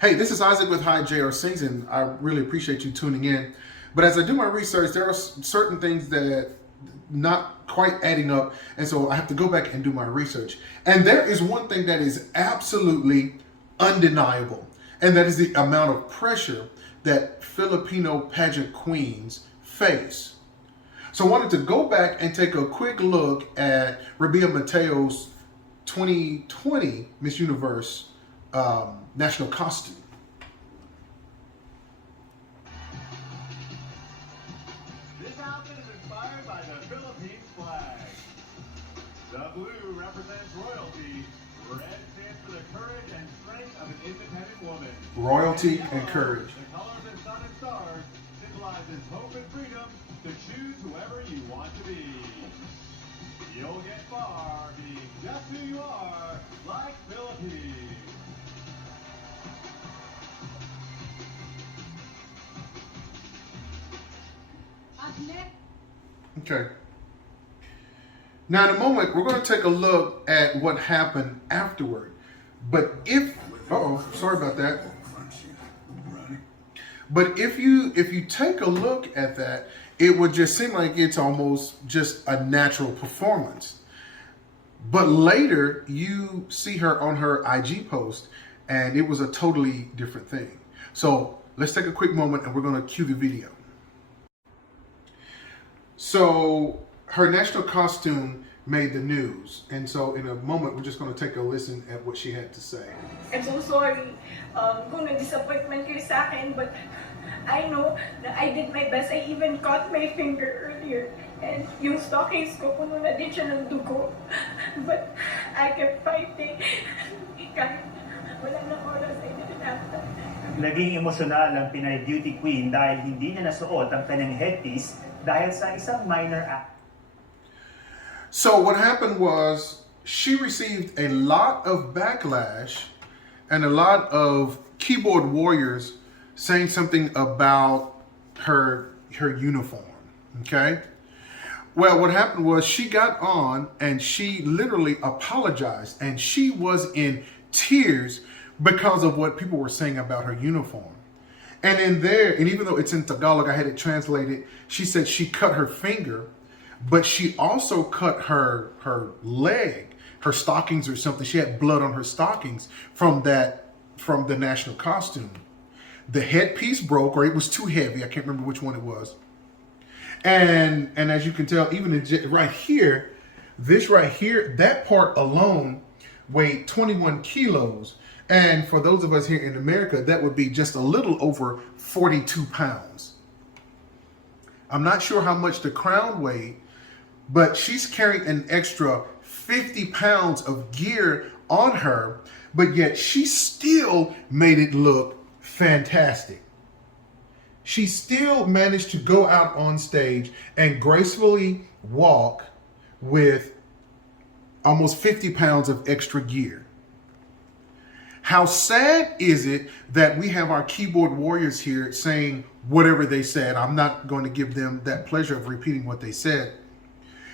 Hey, this is Isaac with High JR Sings, and I really appreciate you tuning in. But as I do my research, there are certain things that not quite adding up, and so I have to go back and do my research. And there is one thing that is absolutely undeniable, and that is the amount of pressure that Filipino pageant queens face. So I wanted to go back and take a quick look at Rabia Mateo's 2020 Miss Universe national costume. This outfit is inspired by the Philippines flag. The blue represents royalty. Red stands for the courage and strength of an independent woman. Royalty Yellow, and courage. the color of the sun and stars, symbolizes hope and freedom to choose whoever you want to be. You'll get far being just who you are, like Philippines. Okay. Now, in a moment, we're going to take a look at what happened afterward. But if, sorry about that. But if you take a look at that, it would just seem like it's almost just a natural performance. But later, you see her on her IG post, and it was a totally different thing. So let's take a quick moment, and we're going to cue the video. So her national costume made the news. And so in a moment, we're just going to take a listen at what she had to say. I'm so sorry kung na-disappointment kayo sa akin, but I know that I did my best. I even cut my finger earlier. And yung stockings ko, puno na din siya ng dugo. But I kept fighting. Kahit wala nang oras, I didn't have time. Naging emosyonal ang Pinay beauty queen dahil hindi niya nasuot ang kanyang headpiece dahil sa isang minor act. So what happened was she received a lot of backlash and a lot of keyboard warriors saying something about her uniform, okay? Well, what happened was she got on and she literally apologized, and she was in tears because of what people were saying about her uniform. And in there, and even though it's in Tagalog, I had it translated, she said she cut her finger, but she also cut her leg, her stockings or something. She had blood on her stockings from the national costume. The headpiece broke, or it was too heavy. I can't remember which one it was. And as you can tell, even right here, this right here, that part alone weighed 21 kilos. And for those of us here in America, that would be just a little over 42 pounds. I'm not sure how much the crown weighed, but she's carrying an extra 50 pounds of gear on her, but yet she still made it look fantastic. She still managed to go out on stage and gracefully walk with almost 50 pounds of extra gear. How sad is it that we have our keyboard warriors here saying whatever they said? I'm not going to give them that pleasure of repeating what they said.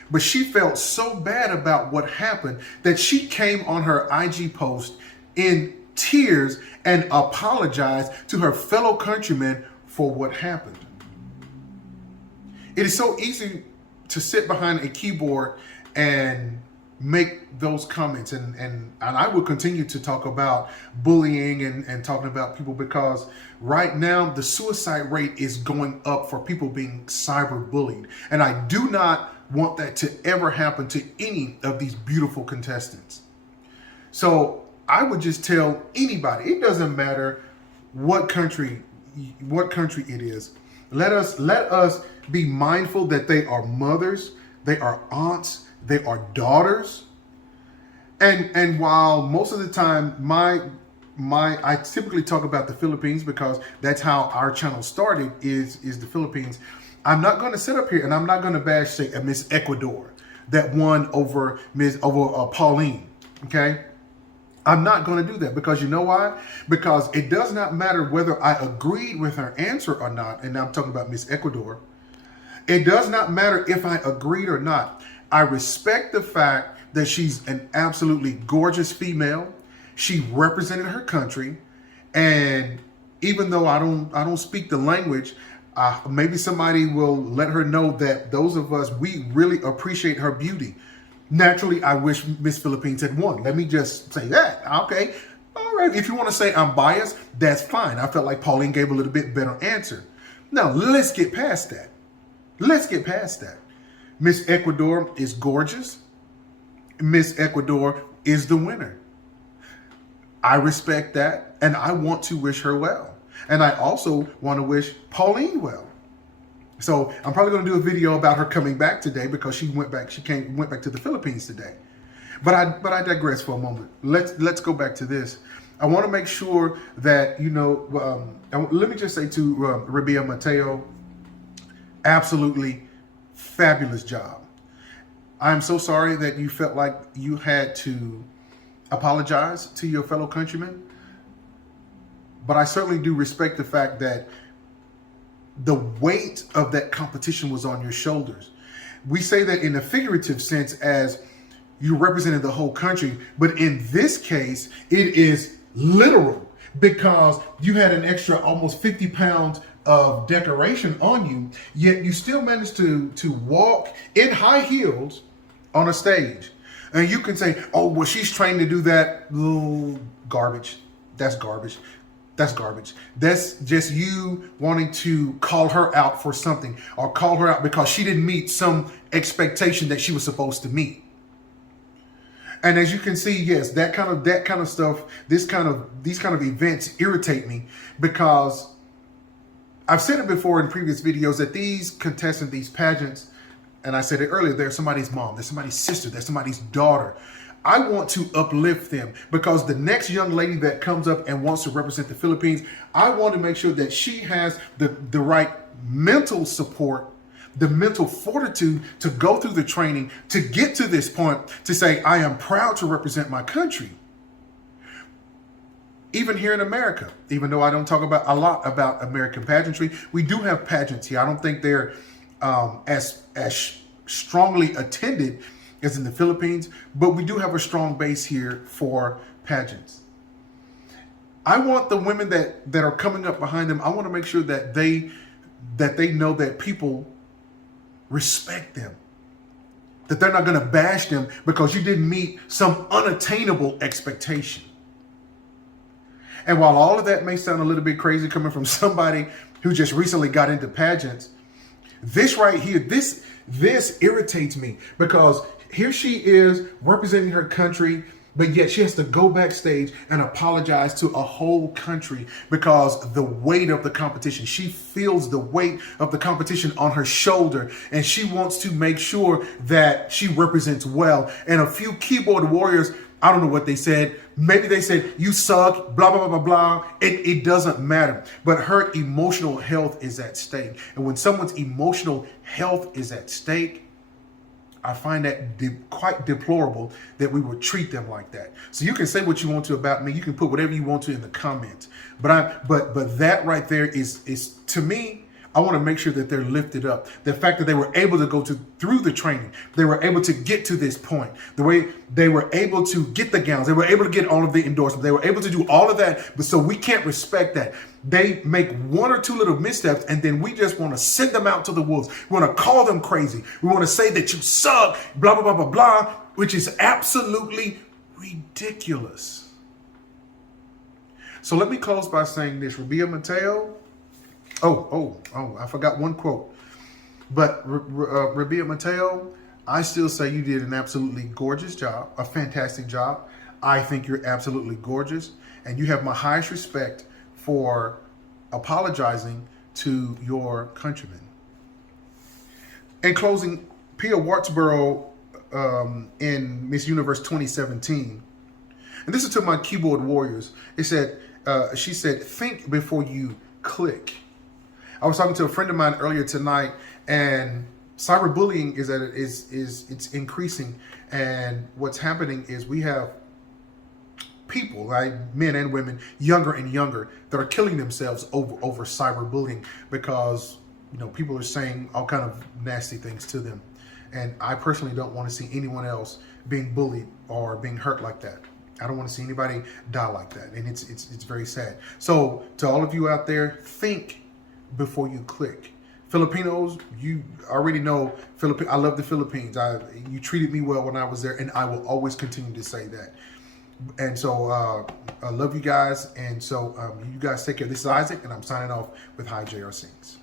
But she felt so bad about what happened that she came on her IG post in tears and apologized to her fellow countrymen for what happened. It is so easy to sit behind a keyboard and make those comments, and I will continue to talk about bullying and talking about people, because right now the suicide rate is going up for people being cyber bullied, and I do not want that to ever happen to any of these beautiful contestants. So I would just tell anybody, it doesn't matter what country it is, let us be mindful that they are mothers, they are aunts, they are daughters. And while most of the time I typically talk about the Philippines because that's how our channel started, is the Philippines. I'm not going to sit up here and I'm not going to bash, say, Miss Ecuador that won over Pauline, okay? I'm not going to do that, because you know why? Because it does not matter whether I agreed with her answer or not, and now I'm talking about Miss Ecuador. It does not matter if I agreed or not. I respect the fact that she's an absolutely gorgeous female. She represented her country, And even though I don't speak the language, maybe somebody will let her know that those of us, we really appreciate her beauty. Naturally, I wish Miss Philippines had won. Let me just say that. Okay. All right. If you want to say I'm biased, that's fine. I felt like Pauline gave a little bit better answer. Now, let's get past that. Let's get past that. Miss Ecuador is gorgeous. Miss Ecuador is the winner. I respect that, and I want to wish her well. And I also want to wish Pauline well. So I'm probably going to do a video about her coming back today because she went back to the Philippines today. But I digress for a moment. Let's go back to this. I want to make sure that, let me just say to Rabia Mateo, absolutely fabulous job. I'm so sorry that you felt like you had to apologize to your fellow countrymen, but I certainly do respect the fact that the weight of that competition was on your shoulders. We say that in a figurative sense as you represented the whole country, but in this case, it is literal because you had an extra almost 50 pounds of decoration on you, yet you still managed to walk in high heels on a stage. And you can say, oh, well, she's trained to do that. Garbage. That's garbage. That's garbage. That's just you wanting to call her out for something or call her out because she didn't meet some expectation that she was supposed to meet. And as you can see, yes, that kind of stuff, these kind of events irritate me because I've said it before in previous videos that these contestants, these pageants, and I said it earlier, they're somebody's mom, they're somebody's sister, they're somebody's daughter. I want to uplift them because the next young lady that comes up and wants to represent the Philippines, I want to make sure that she has the right mental support, the mental fortitude to go through the training, to get to this point, to say, I am proud to represent my country. Even here in America, even though I don't talk about a lot about American pageantry, we do have pageants here. I don't think they're as strongly attended as in the Philippines, but we do have a strong base here for pageants. I want the women that are coming up behind them, I want to make sure that they know that people respect them, that they're not going to bash them because you didn't meet some unattainable expectation. And while all of that may sound a little bit crazy coming from somebody who just recently got into pageants, this right here, this irritates me because here she is representing her country, but yet she has to go backstage and apologize to a whole country because the weight of the competition. She feels the weight of the competition on her shoulder, and she wants to make sure that she represents well. And a few keyboard warriors, I don't know what they said. Maybe they said, you suck, blah, blah, blah, blah, blah. It doesn't matter. But her emotional health is at stake. And when someone's emotional health is at stake, I find that quite deplorable that we would treat them like that. So you can say what you want to about me. You can put whatever you want to in the comments. But that right there is to me, I want to make sure that they're lifted up. The fact that they were able to go through the training, they were able to get to this point, the way they were able to get the gowns, they were able to get all of the endorsements, they were able to do all of that. But so we can't respect that. They make one or two little missteps and then we just want to send them out to the wolves. We want to call them crazy. We want to say that you suck, blah, blah, blah, blah, blah, which is absolutely ridiculous. So let me close by saying this. Rabia Mateo. Oh, I forgot one quote. But Rabia Mateo, I still say you did an absolutely gorgeous job, a fantastic job. I think you're absolutely gorgeous. And you have my highest respect for apologizing to your countrymen. In closing, Pia Wurtzborough in Miss Universe 2017, and this is to my keyboard warriors, she said, think before you click. I was talking to a friend of mine earlier tonight, and cyberbullying it's increasing. And what's happening is we have people, like men and women, younger and younger, that are killing themselves over cyberbullying because people are saying all kind of nasty things to them. And I personally don't want to see anyone else being bullied or being hurt like that. I don't want to see anybody die like that, and it's very sad. So to all of you out there, think before you click. Filipinos, you already know I love the Philippines. You treated me well when I was there, and I will always continue to say that. And so I love you guys, and so you guys take care. This is Isaac, and I'm signing off with Hi JR Sings.